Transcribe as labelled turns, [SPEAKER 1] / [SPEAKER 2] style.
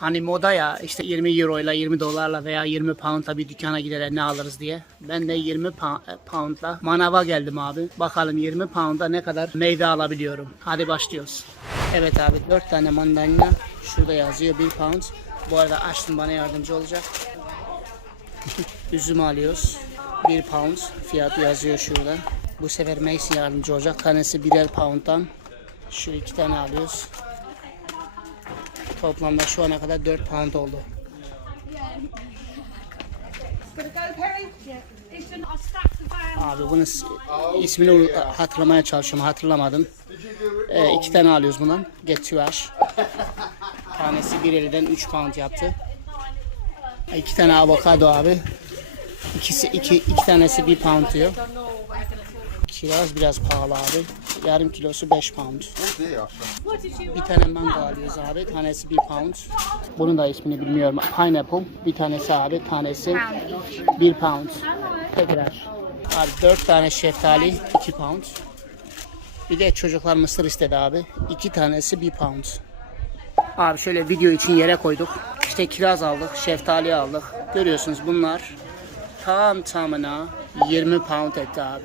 [SPEAKER 1] Hani moda ya işte 20 euro ile 20 dolarla veya 20 poundla bir dükkana gider ne alırız diye. Ben de 20 pa- poundla manava geldim abi. Bakalım 20 pound'a ne kadar meyve alabiliyorum. Hadi başlıyoruz. Evet abi 4 tane mandalina. Şurada yazıyor 1 pound. Bu arada Ashton bana yardımcı olacak. Üzüm alıyoruz. 1 pound fiyatı yazıyor şurada. Bu sefer Mason yardımcı olacak. Tanesi birer pound'dan. Şu iki tane alıyoruz. Toplamda şu ana kadar 4 pound oldu. Abi bunun ismini hatırlamaya çalışıyorum. Hatırlamadım. Ee, iki tane alıyoruz bundan. Get to ash. Tanesi 1.50'den 3 pound yaptı. İki tane avokado abi. İkisi iki, iki tanesi 1 pound diyor. Kiraz biraz pahalı abi. Yarım kilosu 5 pound. Bir tane mango alıyoruz abi. Tanesi 1 pound. Bunun da ismini bilmiyorum. Pineapple. Bir tanesi abi. Tanesi 1 pound. Tekrar. Abi 4 tane şeftali 2 pound. Bir de çocuklar mısır istedi abi. 2 tanesi 1 pound. Abi şöyle video için yere koyduk. İşte kiraz aldık, şeftali aldık. Görüyorsunuz bunlar tam tamına 20 pound etti abi.